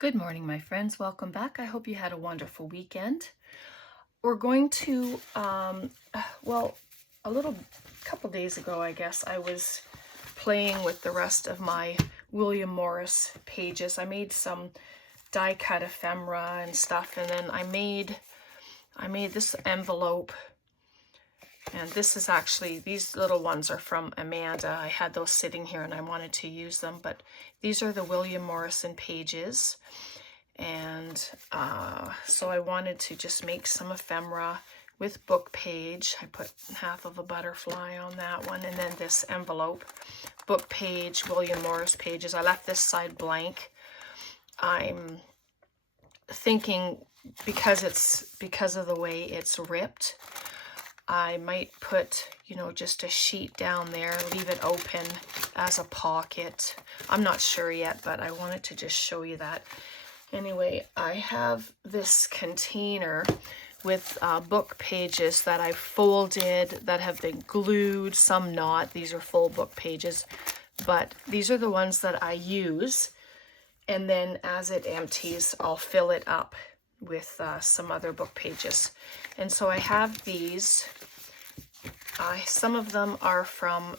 Good morning, my friends. Welcome back. I hope you had a wonderful weekend. We're going to, well, a little couple days ago, I guess, I was playing with the rest of my William Morris pages. I made some die cut ephemera and stuff, and then I made this envelope. And this is actually, these little ones are from Amanda. I had those sitting here and I wanted to use them, but these are the William Morrison pages. And so I wanted to just make some ephemera with book page. I put half of a butterfly on that one, and then this envelope, book page, William Morris pages. I left this side blank. I'm thinking because of the way it's ripped, I might put, just a sheet down there, leave it open as a pocket. I'm not sure yet, but I wanted to just show you that. Anyway, I have this container with book pages that I folded, that have been glued, some not. These are full book pages, but these are the ones that I use. And then as it empties, I'll fill it up with some other book pages. And so I have these. Some of them are from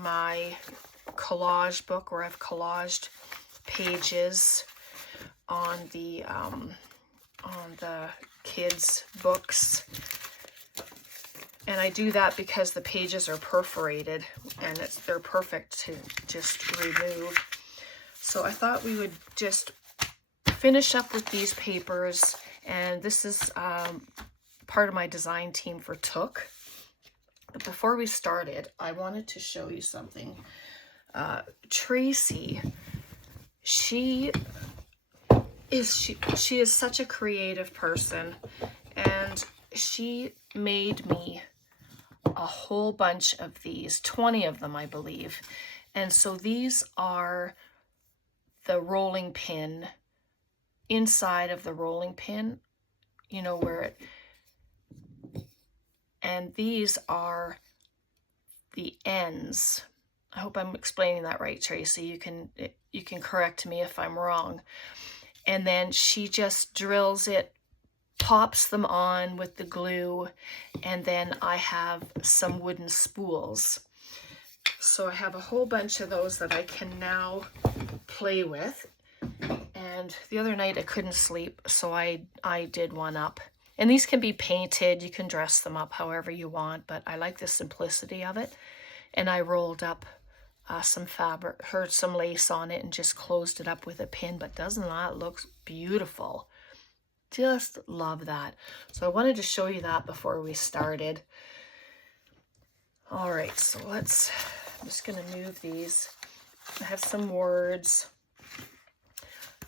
my collage book, where I've collaged pages on the kids' books. And I do that because the pages are perforated and they're perfect to just remove. So I thought we would just finish up with these papers, and this is part of my design team for Took. But before we started, I wanted to show you something. Tracy, she is such a creative person, and she made me a whole bunch of these, 20 of them, I believe. And so these are the rolling pin, inside of the rolling pin, where it, and these are the ends. I hope I'm explaining that right, Tracy. You can correct me if I'm wrong. And then she just drills it, pops them on with the glue, and then I have some wooden spools. So I have a whole bunch of those that I can now play with. And the other night I couldn't sleep, so I did one up. And these can be painted, you can dress them up however you want, but I like the simplicity of it. And I rolled up some fabric, some lace on it, and just closed it up with a pin. But doesn't that look beautiful? Just love that. So I wanted to show you that before we started. All right, so I'm just gonna move these. I have some words.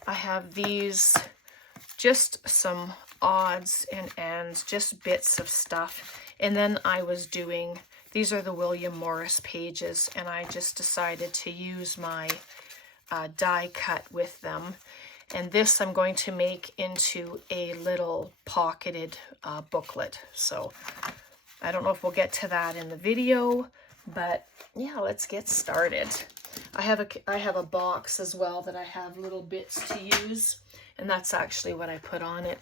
I have these, just some odds and ends, just bits of stuff. And then I was doing, these are the William Morris pages, and I just decided to use my die cut with them. And this I'm going to make into a little pocketed booklet. So I don't know if we'll get to that in the video, but yeah, let's get started. I have a box as well that I have little bits to use, and that's actually what I put on it,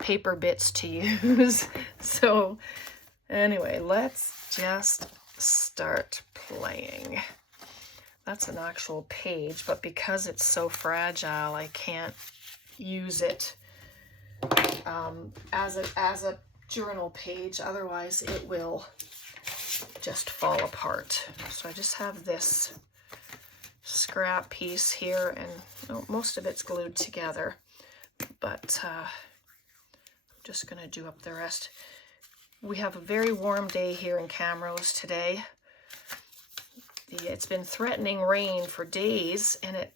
paper bits to use. So anyway, let's just start playing. That's an actual page, but because it's so fragile, I can't use it as a journal page. Otherwise, it will just fall apart. So I just have this scrap piece here, and most of it's glued together, but I'm just going to do up the rest. We have a very warm day here in Camrose today. It's been threatening rain for days, and it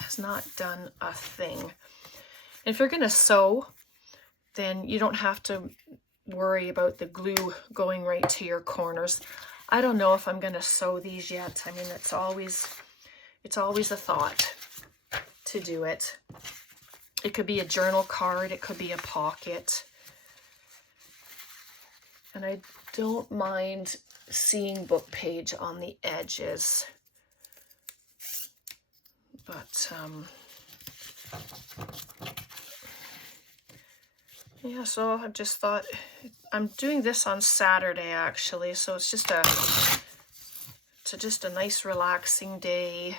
has not done a thing. And if you're going to sew, then you don't have to worry about the glue going right to your corners. I don't know if I'm going to sew these yet. I mean, it's always a thought to do it. It could be a journal card, it could be a pocket. And I don't mind seeing book page on the edges, but Yeah, so I just thought, I'm doing this on Saturday actually, so it's just a nice relaxing day.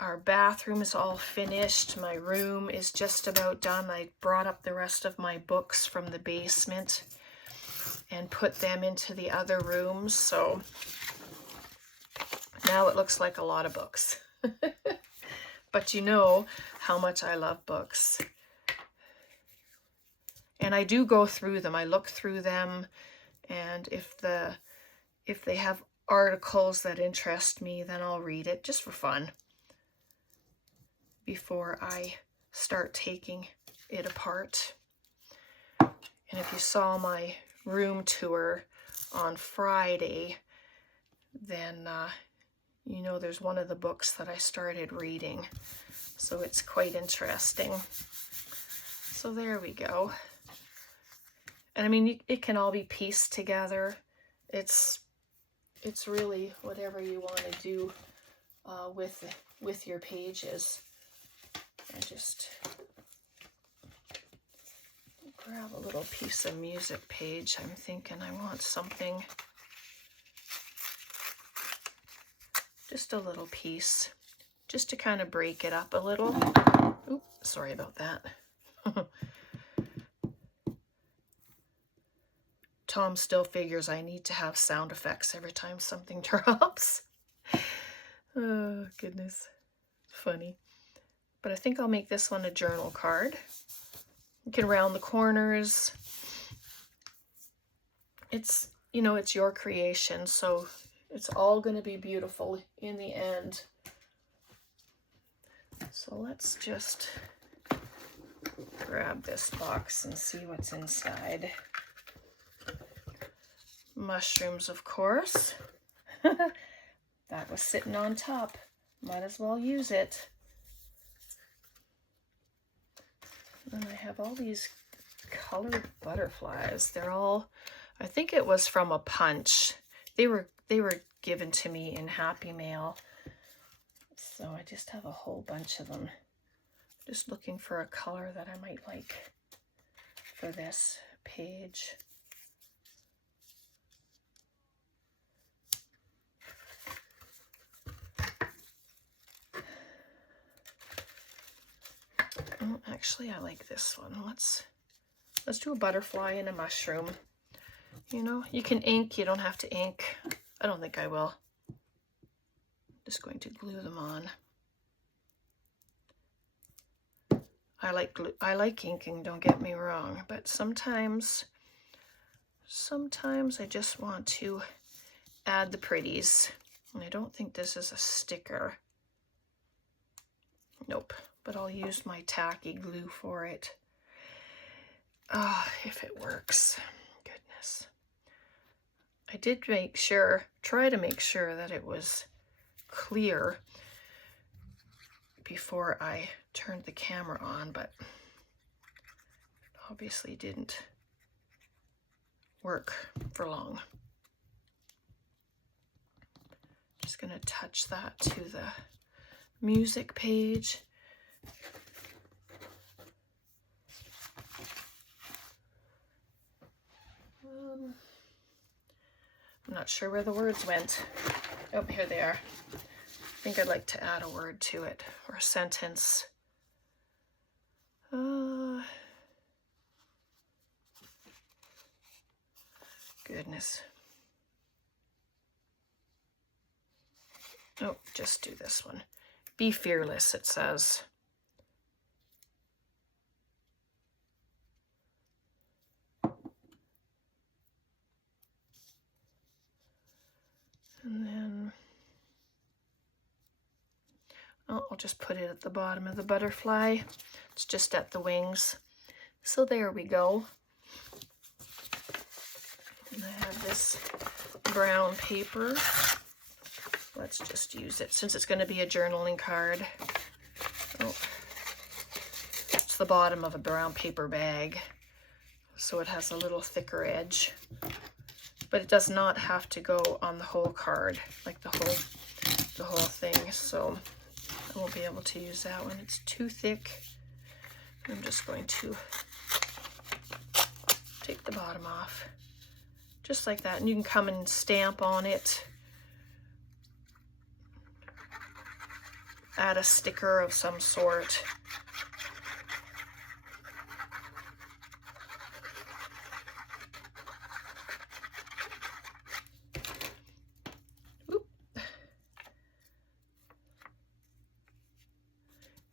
Our bathroom is all finished. My room is just about done. I brought up the rest of my books from the basement and put them into the other rooms, so now it looks like a lot of books. But you know how much I love books. And I do go through them. I look through them, and if they have articles that interest me, then I'll read it just for fun before I start taking it apart. And if you saw my room tour on Friday, then you know there's one of the books that I started reading. So it's quite interesting. So there we go. And I mean, it can all be pieced together. It's really whatever you want to do with your pages. I just grab a little piece of music page. I'm thinking I want something, just a little piece, just to kind of break it up a little. Oops, sorry about that. Tom still figures I need to have sound effects every time something drops. Oh, goodness. Funny. But I think I'll make this one a journal card. You can round the corners. It's, you know, it's your creation, so it's all going to be beautiful in the end. So let's just grab this box and see what's inside. Mushrooms, of course. That was sitting on top. Might as well use it. And I have all these colored butterflies. They're all, I think it was from a punch. They were given to me in Happy Mail. So I just have a whole bunch of them. Just looking for a color that I might like for this page. Oh, actually, I like this one. Let's do a butterfly and a mushroom. You know, you can ink, you don't have to ink. I don't think I will. Just going to glue them on. I like inking, don't get me wrong, but sometimes I just want to add the pretties. And I don't think this is a sticker. Nope, but I'll use my tacky glue for it. If it works. Goodness. I did try to make sure that it was clear before I turned the camera on, but it obviously didn't work for long. Just gonna touch that to the music page. I'm not sure where the words went. Oh, here they are. I think I'd like to add a word to it, or a sentence. Goodness. Oh, just do this one. Be fearless, it says. And then I'll just put it at the bottom of the butterfly. It's just at the wings. So there we go. And I have this brown paper. Let's just use it since it's going to be a journaling card. Oh, it's the bottom of a brown paper bag, so it has a little thicker edge. But it does not have to go on the whole card, like the whole thing. So I won't be able to use that one. It's too thick. I'm just going to take the bottom off, just like that. And you can come and stamp on it, add a sticker of some sort.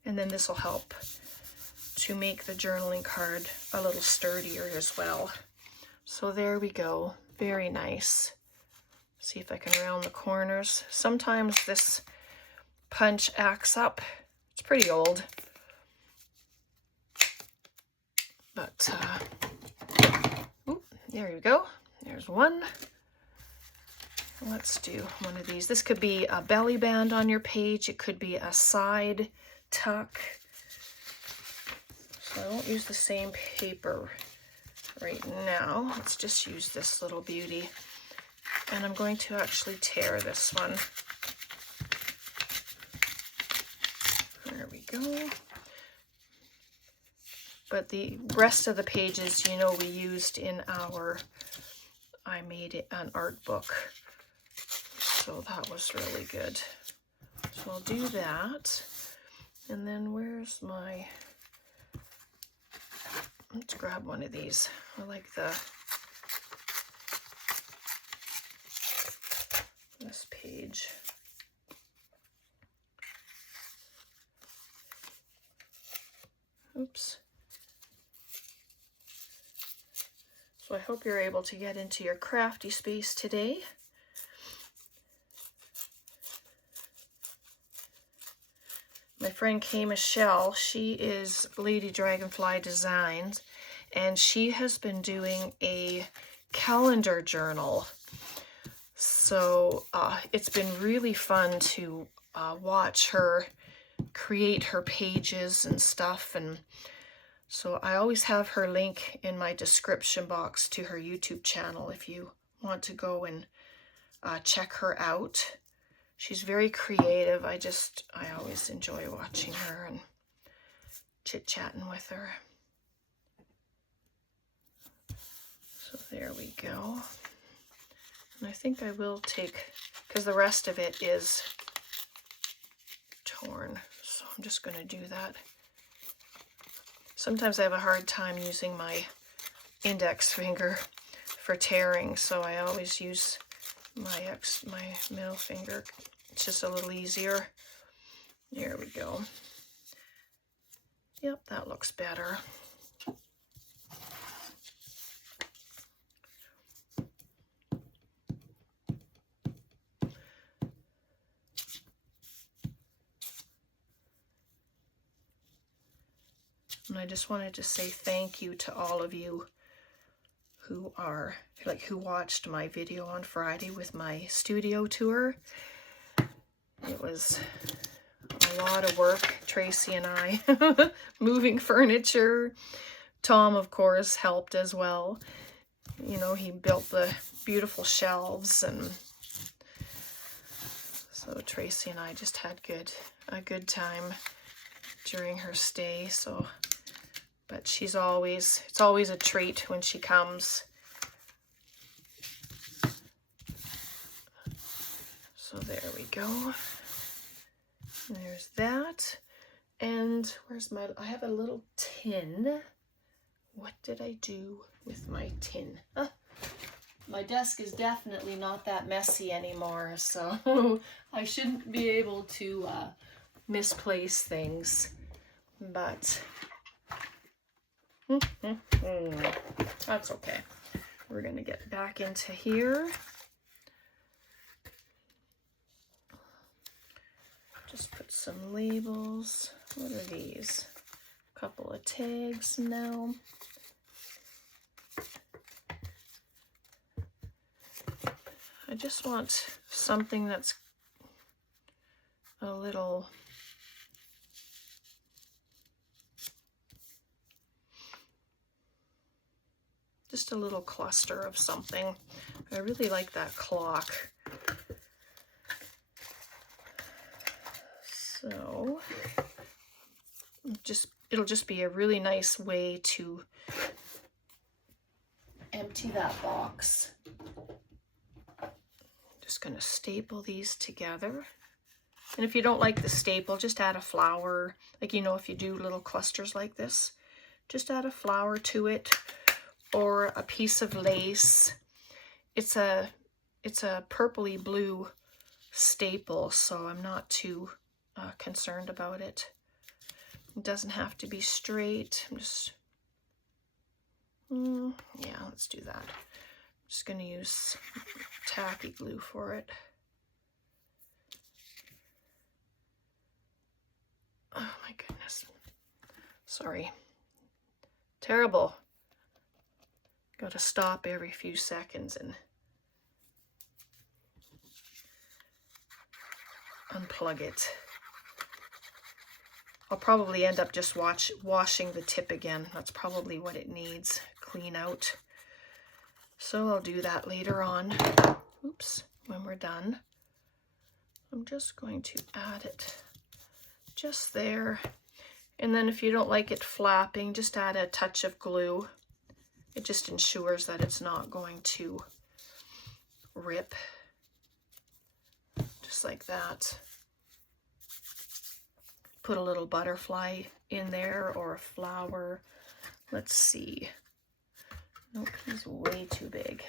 And then this will help to make the journaling card a little sturdier as well. So there we go, very nice. See if I can round the corners. Sometimes this punch acts up. It's pretty old, but there you go. There's one. Let's do one of these. This could be a belly band on your page. It could be a side tuck. So I won't use the same paper right now. Let's just use this little beauty. And I'm going to actually tear this one. There we go. But the rest of the pages, you know, we used in our, I made it an art book. So that was really good. So I'll do that. And then where's my, let's grab one of these. I like this page. Oops. So I hope you're able to get into your crafty space today. My friend Kay Michelle, she is Lady Dragonfly Designs, and she has been doing a calendar journal. So it's been really fun to watch her create her pages and stuff. And so I always have her link in my description box to her YouTube channel if you want to go and check her out. She's very creative. I always enjoy watching her and chit-chatting with her. So there we go. And I think I will take, because the rest of it is torn. So I'm just going to do that. Sometimes I have a hard time using my index finger for tearing, so I always use my middle finger. It's just a little easier. There we go. Yep, that looks better. And I just wanted to say thank you to all of you who watched my video on Friday with my studio tour. It was a lot of work, Tracy and I, moving furniture. Tom, of course, helped as well. You know, he built the beautiful shelves, and so Tracy and I just had a good time during her stay. So, but it's always a treat when she comes. So there we go. There's that. And I have a little tin. What did I do with my tin? My desk is definitely not that messy anymore, so I shouldn't be able to misplace things, but that's okay. We're gonna get back into here. Just put some labels. What are these? A couple of tags now. I just want something that's a little just a little cluster of something. I really like that clock. So it'll just be a really nice way to empty that box. Just going to staple these together. And if you don't like the staple, just add a flower. Like, you know, if you do little clusters like this, just add a flower to it or a piece of lace. It's a purpley blue staple, so I'm not too concerned about it. It doesn't have to be straight. I'm just, yeah, let's do that. I'm just going to use tacky glue for it. Oh my goodness. Sorry. Terrible. Got to stop every few seconds and unplug it. I'll probably end up just washing the tip again. That's probably what it needs. Clean out. So I'll do that later on. Oops, when we're done. I'm just going to add it just there. And then if you don't like it flapping, just add a touch of glue. It just ensures that it's not going to rip. Just like that. Put a little butterfly in there or a flower. Let's see. Nope, he's way too big.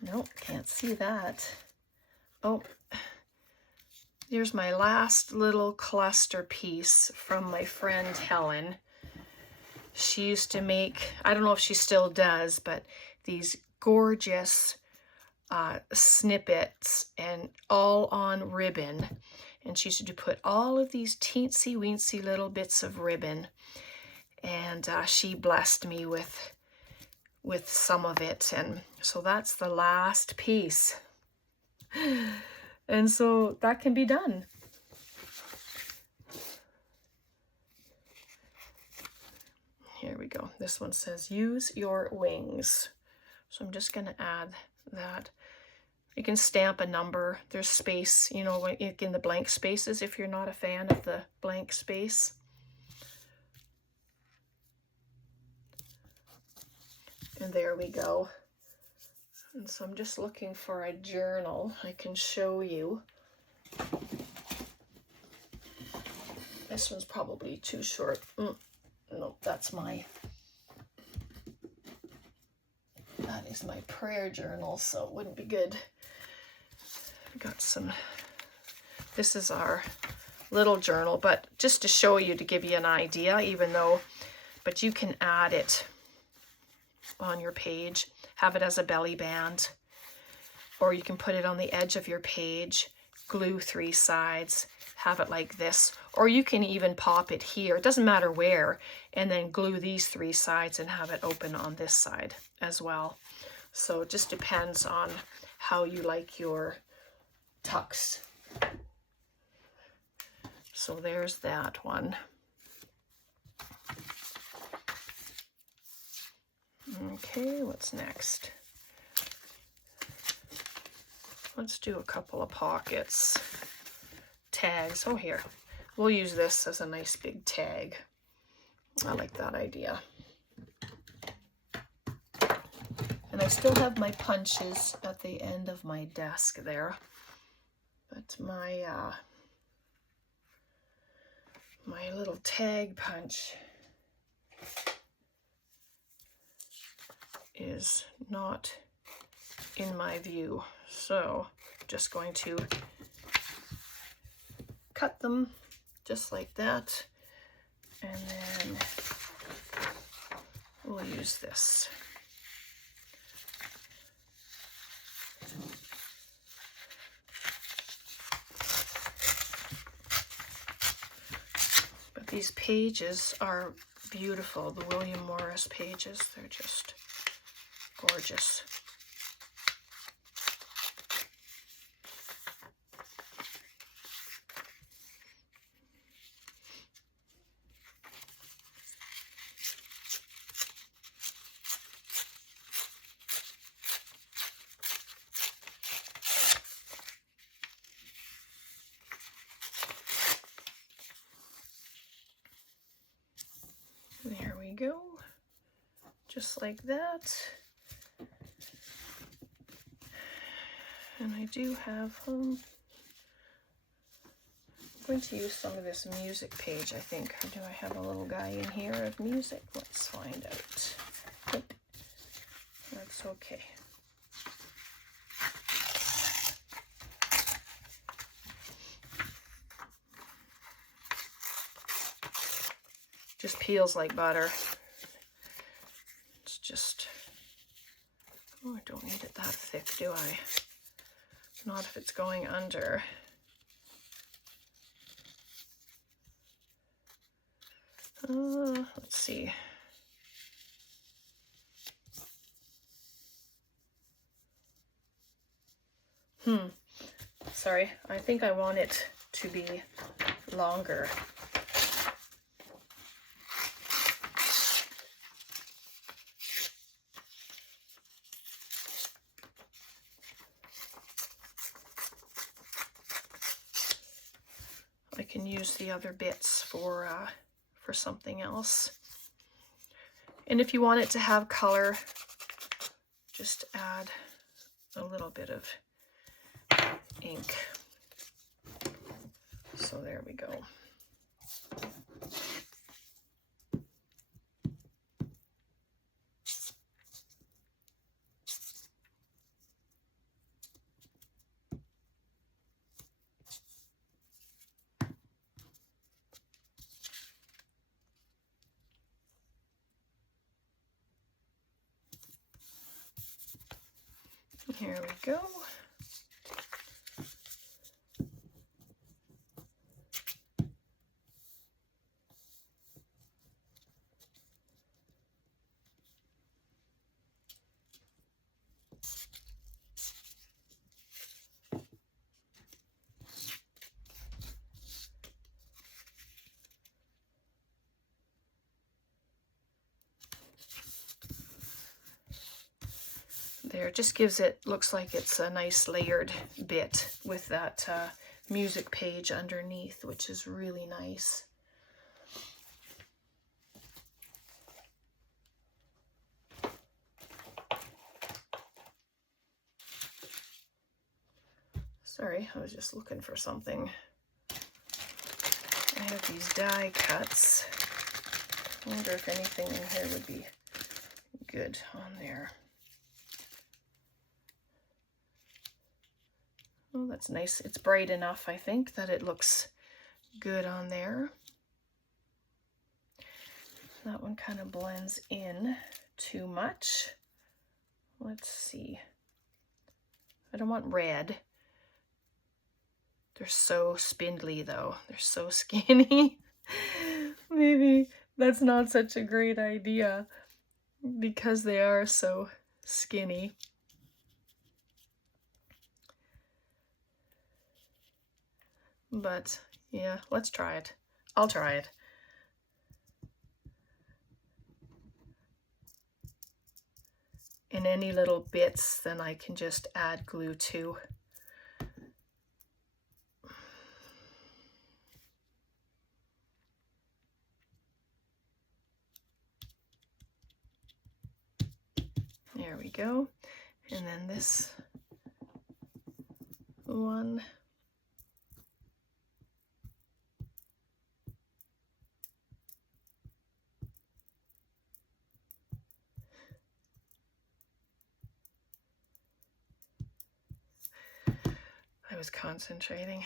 Nope, can't see that. Oh, here's my last little cluster piece from my friend Helen. She used to make, I don't know if she still does, but these gorgeous snippets and all on ribbon. And she used to put all of these teensy weensy little bits of ribbon. And she blessed me with some of it. And so that's the last piece. And so that can be done. Here we go. This one says, use your wings. So I'm just going to add that. You can stamp a number. There's space, you know, in the blank spaces if you're not a fan of the blank space. And there we go. And so I'm just looking for a journal I can show you. This one's probably too short. No, that is my prayer journal, so it wouldn't be good. I got some, this is our little journal, but just to show you, to give you an idea, but you can add it on your page, have it as a belly band, or you can put it on the edge of your page, glue 3 sides, have it like this, or you can even pop it here, it doesn't matter where, and then glue these 3 sides and have it open on this side as well. So it just depends on how you like your tucks. So there's that one. Okay, what's next? Let's do a couple of pockets. Tags. Oh, here. We'll use this as a nice big tag. I like that idea. And I still have my punches at the end of my desk there. But my my little tag punch is not in my view. So I'm just going to cut them just like that. And then we'll use this. But these pages are beautiful. The William Morris pages, they're just gorgeous. go. Just like that. And I do have, I'm going to use some of this music page, I think. Or do I have a little guy in here of music? Let's find out. Nope. That's okay. Just peels like butter. It's just, oh, I don't need it that thick, do I? Not if it's going under. Let's see. Sorry, I think I want it to be longer. I can use the other bits for something else. And if you want it to have color, just add a little bit of ink. So there we go. Here we go. There, just gives it, looks like it's a nice layered bit with that music page underneath, which is really nice. Sorry, I was just looking for something. I have these die cuts. I wonder if anything in here would be good on there. Oh, that's nice. It's bright enough, I think, that it looks good on there. That one kind of blends in too much. Let's see. I don't want red. They're so spindly, though. They're so skinny. Maybe that's not such a great idea because they are so skinny. But yeah, let's try it. I'll try it. And any little bits, then I can just add glue to. There we go. And then this one. I was concentrating.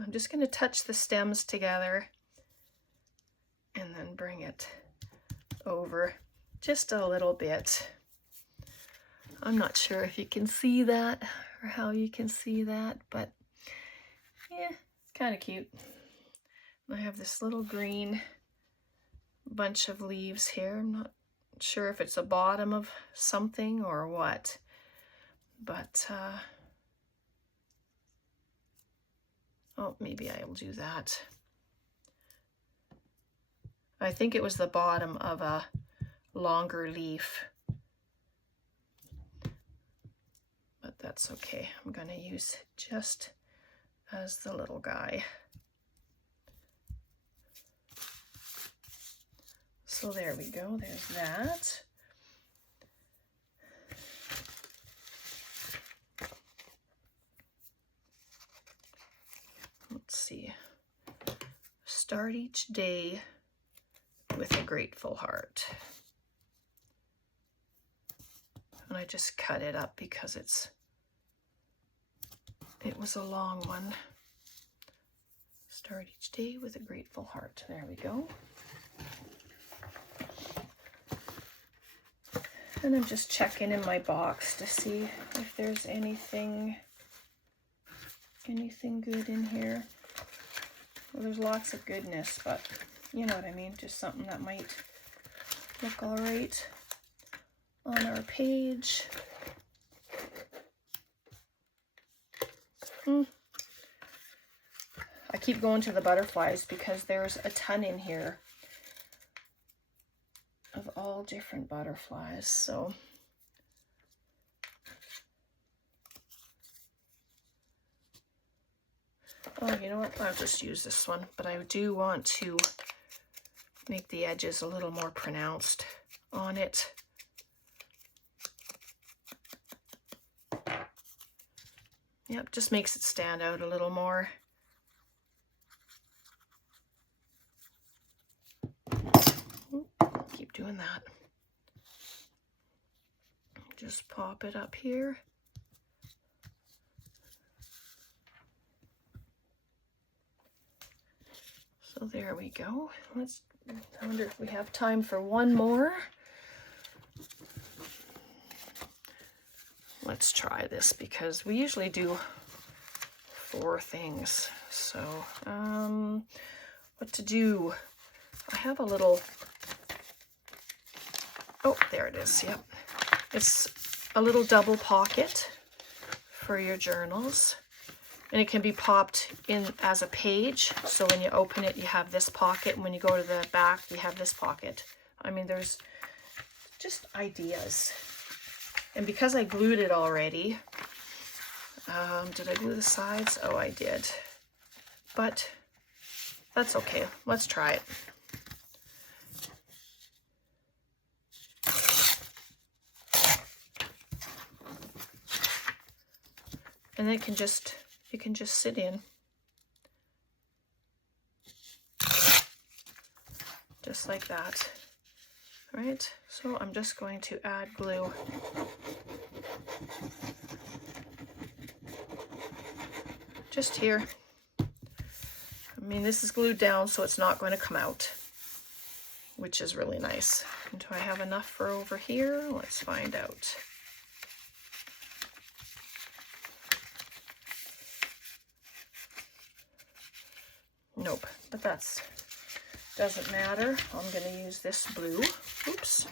I'm just going to touch the stems together and then bring it over just a little bit. I'm not sure if you can see that or how you can see that, but yeah, it's kind of cute. I have this little green bunch of leaves here. I'm not sure if it's a bottom of something or what, but oh, maybe I will do that. I think it was the bottom of a longer leaf, but that's okay. I'm going to use it just as the little guy. So there we go, there's that. Let's see. Start each day with a grateful heart. And I just cut it up because it was a long one. Start each day with a grateful heart. There we go. And I'm just checking in my box to see if there's anything good in here. Well, there's lots of goodness, but you know what I mean, just something that might look all right on our page. I keep going to the butterflies because there's a ton in here of all different butterflies. So oh, you know what? I'll just use this one, but I do want to make the edges a little more pronounced on it. Yep, just makes it stand out a little more. Keep doing that. Just pop it up here. So there we go. I wonder if we have time for one more. Let's try this because we usually do 4 things. So, what to do? I have a little, oh, there it is, yep. It's a little double pocket for your journals. And it can be popped in as a page. So when you open it, you have this pocket. And when you go to the back, you have this pocket. I mean, there's just ideas. And because I glued it already, did I glue the sides? Oh, I did. But that's okay. Let's try it. And it can just, you can just sit in. Just like that. All right, so I'm just going to add glue. Just here. I mean, this is glued down, so it's not going to come out, which is really nice. And do I have enough for over here? Let's find out. Nope, but that's doesn't matter. I'm going to use this blue. Oops.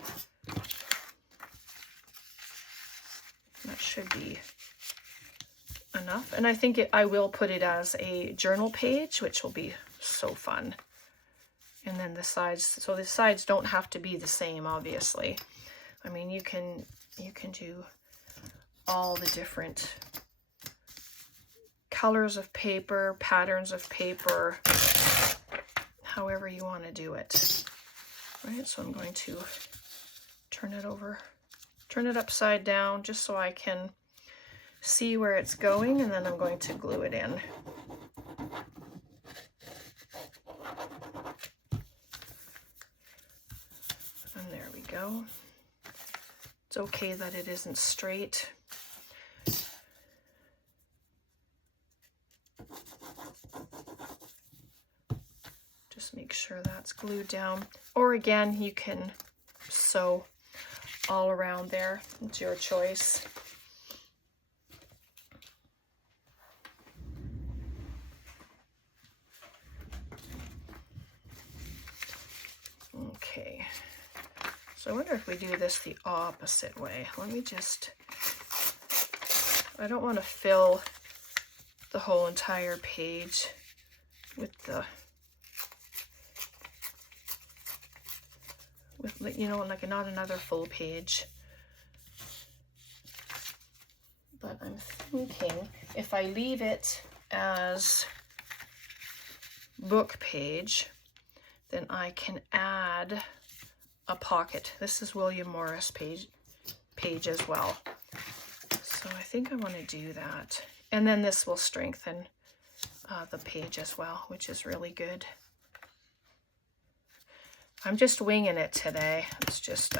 That should be enough. And I think I will put it as a journal page, which will be so fun. And then the sides, so the sides don't have to be the same, obviously. I mean, you can do all the different colors of paper, patterns of paper, however you want to do it. Right, so I'm going to turn it over, turn it upside down just so I can see where it's going, and then I'm going to glue it in. And there we go. It's okay that it isn't straight. Just make sure that's glued down. Or again, you can sew all around there. It's your choice. Okay. So I wonder if we do this the opposite way. Let me just, I don't want to fill the whole entire page with the, you know, like not another full page. But I'm thinking if I leave it as book page, then I can add a pocket. This is William Morris page as well. So I think I want to do that. And then this will strengthen the page as well, which is really good. I'm just winging it today. It's just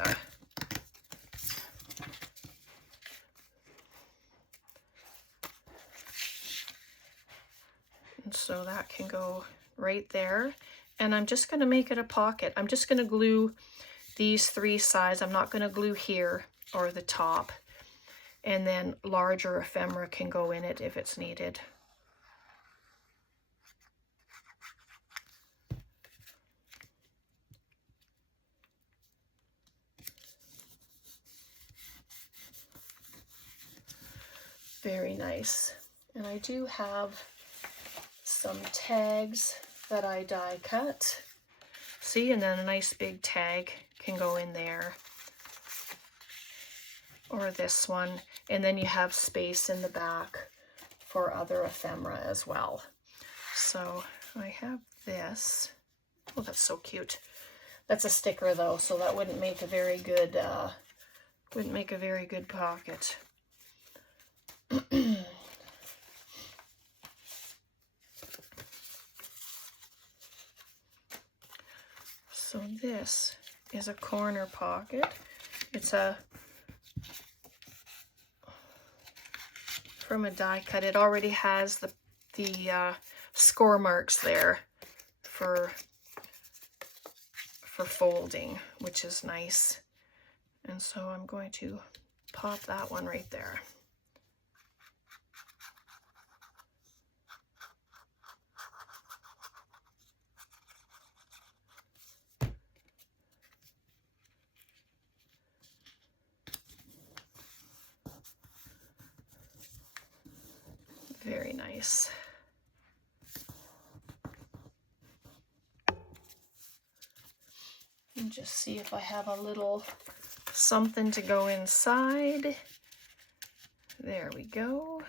and so that can go right there. And I'm just going to make it a pocket. I'm just going to glue these 3 sides. I'm not going to glue here or the top. And then larger ephemera can go in it if it's needed. Very nice. And I do have some tags that I die cut. See, and then a nice big tag can go in there. Or this one. And then you have space in the back for other ephemera as well. So I have this. Oh, that's so cute. That's a sticker though, so that wouldn't make a very good pocket. So this is a corner pocket. It's from a die cut. It already has the score marks there for folding, which is nice. And so I'm going to pop that one right there. Very nice. And just see if I have a little something to go inside. There we go.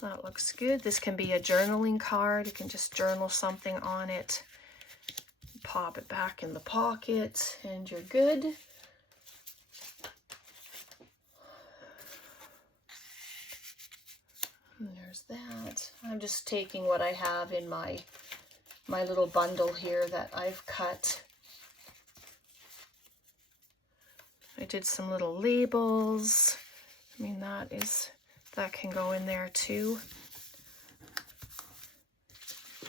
That looks good. This can be a journaling card. You can just journal something on it. Pop it back in the pocket and you're good. And there's that. I'm just taking what I have in my little bundle here that I've cut. I did some little labels. I mean, that can go in there too.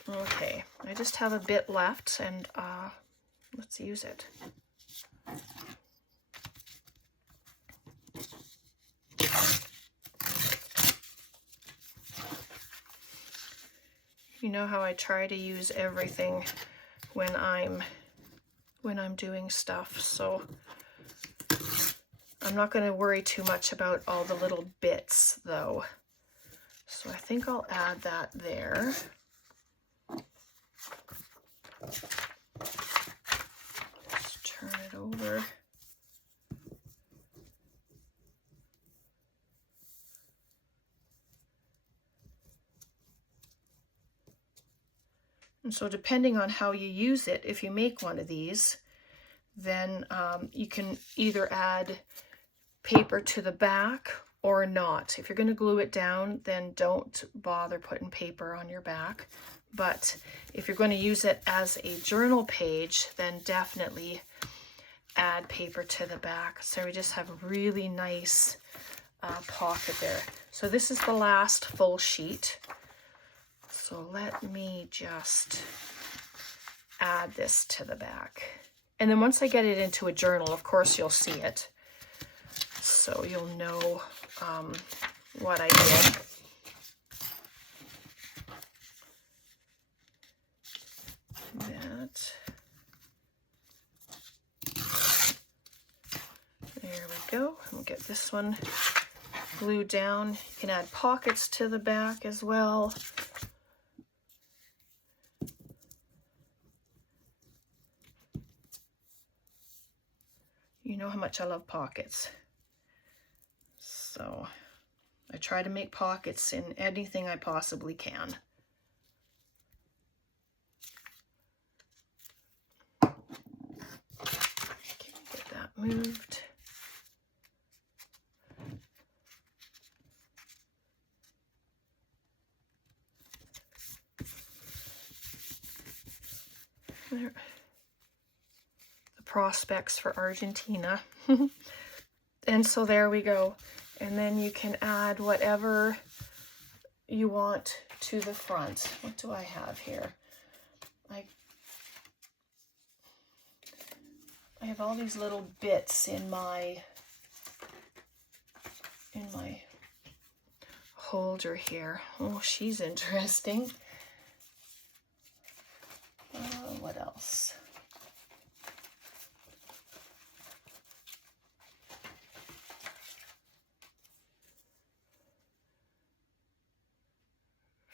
Okay, I just have a bit left and let's use it. You know how I try to use everything when I'm doing stuff, so I'm not going to worry too much about all the little bits though. So I think I'll add that there. Just turn it over. And so depending on how you use it, if you make one of these, then you can either add paper to the back or not. If you're going to glue it down, then don't bother putting paper on your back. But if you're going to use it as a journal page, then definitely add paper to the back. So we just have a really nice pocket there. So this is the last full sheet. So let me just add this to the back. And then once I get it into a journal, of course, you'll see it. So you'll know what I did. That. There we go. We'll get this one glued down. You can add pockets to the back as well. You know how much I love pockets. So I try to make pockets in anything I possibly can. moved. There. The prospects for Argentina. And so there we go. And then you can add whatever you want to the front. What do I have here? I have all these little bits in my holder here. Oh, she's interesting. What else?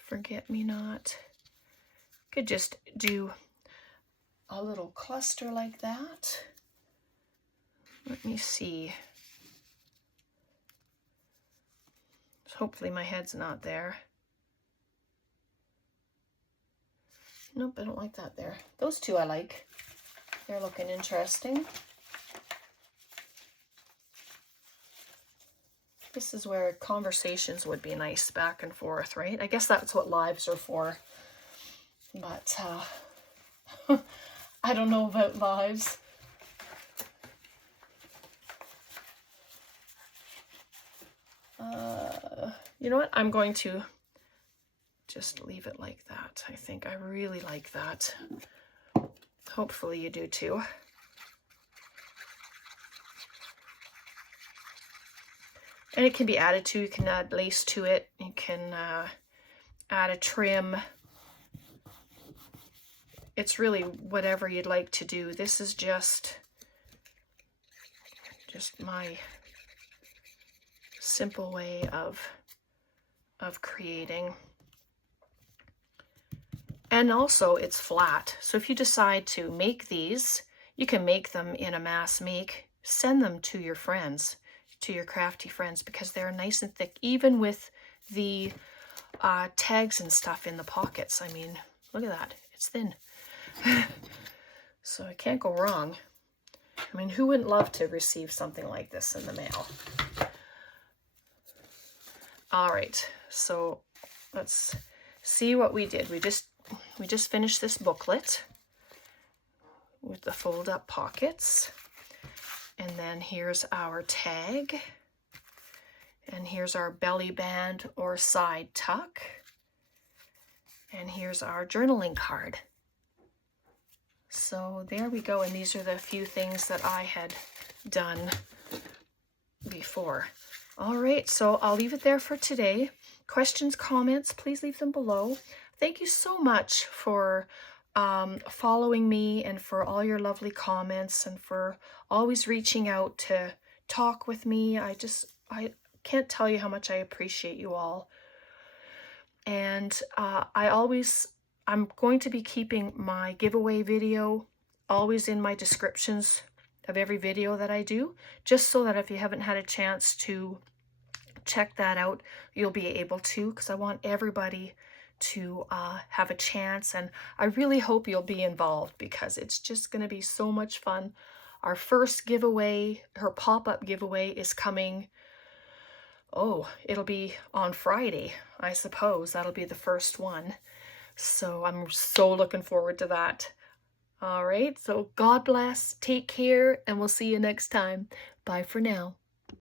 Forget me not. Could just do a little cluster like that. Let me see. Hopefully my head's not there. Nope, I don't like that there. Those two I like. They're looking interesting. This is where conversations would be nice back and forth, right? I guess that's what lives are for. But I don't know about lives. You know what? I'm going to just leave it like that. I think I really like that. Hopefully you do too. And it can be added to. You can add lace to it. You can add a trim. It's really whatever you'd like to do. This is just my simple way of creating. And also it's flat. So if you decide to make these, you can make them in a mass make, send them to your friends, to your crafty friends, because they're nice and thick, even with the tags and stuff in the pockets. I mean, look at that, it's thin. So it can't go wrong. I mean, who wouldn't love to receive something like this in the mail? All right, so let's see what we did. We just finished this booklet with the fold-up pockets. And then here's our tag. And here's our belly band or side tuck. And here's our journaling card. So there we go. And these are the few things that I had done before. All right, so I'll leave it there for today. Questions, comments, please leave them below. Thank you so much for following me and for all your lovely comments and for always reaching out to talk with me. I can't tell you how much I appreciate you all. And I'm going to be keeping my giveaway video always in my descriptions of every video that I do, just so that if you haven't had a chance to check that out, you'll be able to, because I want everybody to have a chance. And I really hope you'll be involved, because it's just going to be so much fun. Our first giveaway, her pop-up giveaway, is coming. Oh, it'll be on Friday, I suppose. That'll be the first one. So I'm so looking forward to that. All right, so God bless, take care, and we'll see you next time. Bye for now.